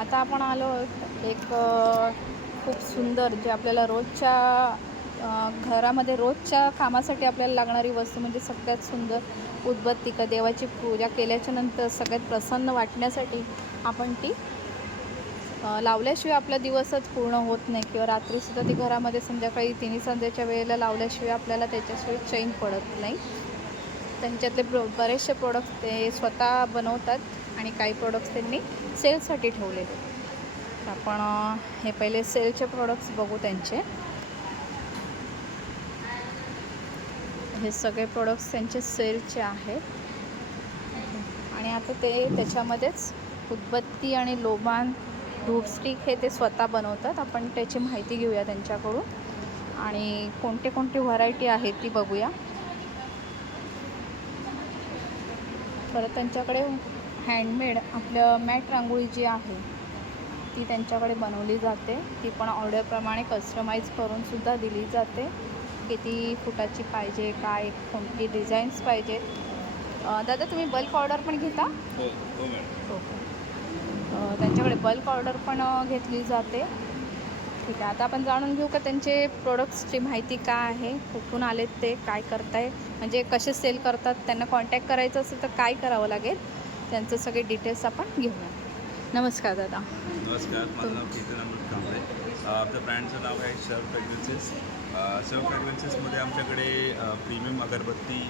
आता आपण आलो एक खूप सुंदर जे आपल्याला रोजच्या घरामध्ये रोजच्या कामासाठी आपल्याला लागणारी वस्तू म्हणजे सगळ्यात सुंदर उदबत्ती का देवाची पूजा केल्याच्या नंतर सगळ्यात प्रसन्न वाटण्यासाठी आपण ती लावल्याशिवाय आपला दिवसच पूर्ण होत नाही किंवा रात्रीसुद्धा ती घरामध्ये संध्याकाळी तिन्ही संध्याच्या वेळेला लावल्याशिवाय आपल्याला त्याच्याशिवाय चैन पडत नाही. त्यांच्यातले बरेचसे प्रोडक्ट्स ते स्वतः बनवतात आणि काही प्रोडक्ट्स त्यांनी सेलसाठी ठेवलेले. तर आपण हे पहिले सेलचे प्रोडक्ट्स बघू त्यांचे. हे सगळे प्रोडक्ट्स त्यांचे सेलचे आहेत आणि आता ते त्याच्यामध्येच उदबत्ती आणि लोबान धूप स्टिक हे ते स्वतः बनवतात. आपण त्याची माहिती घेऊया त्यांच्याकडून आणि कोणते कोणते व्हरायटी आहेत ती बघूया. परत त्यांच्याकडे हँडमेड आपलं मॅट रांगोळी जी आहे ती त्यांच्याकडे बनवली जाते. ती पण ऑर्डरप्रमाणे कस्टमाइज करूनसुद्धा दिली जाते. किती फुटाची पाहिजे, काय कोणती डिझाईन्स पाहिजेत. दादा तुम्ही बल्क ऑर्डर पण घेता? हो हो मॅडम. हो. त्यांच्याकडे बल्क ऑर्डर पण घेतली जाते. ठीक आहे, आता आपण जाणून घेऊ का त्यांचे प्रोडक्ट्सची माहिती काय आहे, कुठून आलेत ते, काय करताय, म्हणजे कसे सेल करतात, त्यांना कॉन्टॅक्ट करायचं असेल तर काय करावं लागेल, त्यांचे सगळे डिटेल्स आपण घेऊया. नमस्कार दादा. नमस्कार, माझं नाव केतन अमृत कांबळे. आपल्या ब्रँडचं नाव आहे सर्व फ्रॅग्रन्सेस. सर्व फ्रॅग्रन्सेसमध्ये आमच्याकडे प्रीमियम अगरबत्ती,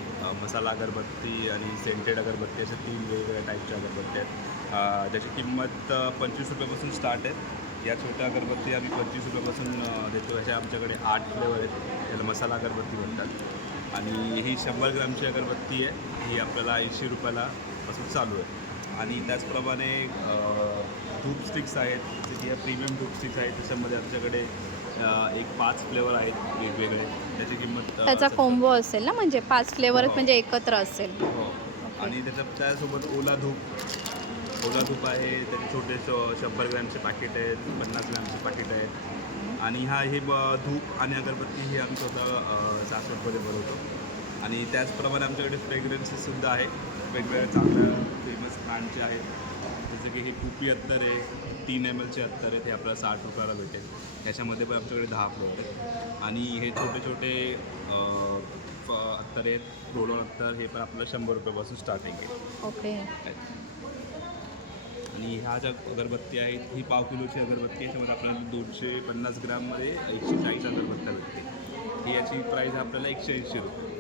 मसाला अगरबत्ती आणि सेंटेड अगरबत्ती अशा 3 वेगवेगळ्या टाईपच्या अगरबत्ती आहेत. ज्याची किंमत 25 रुपयापासून स्टार्ट आहे. या छोट्या अगरबत्ती आम्ही 25 रुपयापासून देतो. अशा आमच्याकडे 8 फ्लेवर आहेत. त्याला मसाला अगरबत्ती म्हणतात. आणि ही 100 ग्रामची अगरबत्ती आहे. ही आपल्याला 80 रुपयापासून चालू आहे. आणि त्याचप्रमाणे धूप स्टिक्स आहेत, जसे की या प्रीमियम धूप स्टिक्स आहेत. त्याच्यामध्ये आमच्याकडे एक 5 फ्लेवर आहेत वेगवेगळे. त्याची किंमत त्याचा कोंबो असेल ना, म्हणजे 5 फ्लेवर हो. म्हणजे एकत्र असेल. हो. आणि त्यासोबत ओला धूप आहे. त्याचे छोटे 100 ग्रॅमचे पॅकेट आहेत, 50 ग्रॅमचे पॅकेट आहेत. आणि हे धूप आणि अगरबत्ती ही आम्ही स्वतः सासवडमध्ये बनवतो. आणि त्याचप्रमाणे आमच्याकडे फ्रेग्रन्सेससुद्धा आहे. वेगवेगळ्या चांगल्या फेमस ब्रँडचे आहेत. जसं की हे पुपी अत्तर आहे, 3 ml अत्तर आहेत. हे आपल्याला 60 रुपयाला भेटेल. त्याच्यामध्ये पण आमच्याकडे 10 फ्लेवर आहेत. आणि हे छोटे छोटे अत्तर आहेत, रोल ऑन अत्तर, हे पण आपल्याला 100 रुपयापासून स्टार्टिंग आहे. ओके. आणि ह्या ज्या अगरबत्ती आहेत, ही पाव किलोची अगरबत्ती. याच्यामध्ये आपल्याला 250 ग्राममध्ये 140 अगरबत्त्या भेटते. ही याची प्राईस आपल्याला 180 रुपये.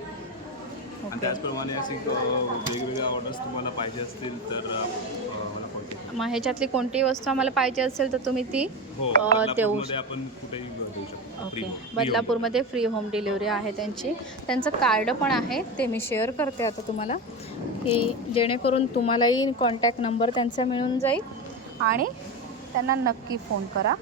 आणि त्याचप्रमाणे असे वेगवेगळ्या ऑर्डर्स तुम्हाला पाहिजे असतील तर मला कॉन्टॅक्ट. मग ह्याच्यातली कोणतीही वस्तू आम्हाला पाहिजे असेल तर तुम्ही ती हो, देऊ बदलापूरमध्ये आपण कुठेही देऊ शकतो. ओके. बदलापूरमध्ये फ्री होम डिलिव्हरी आहे त्यांची. त्यांचं कार्ड पण आहे, ते मी शेअर करते आता तुम्हाला, की जेणेकरून तुम्हालाही कॉन्टॅक्ट नंबर त्यांचा मिळून जाईल आणि त्यांना नक्की फोन करा.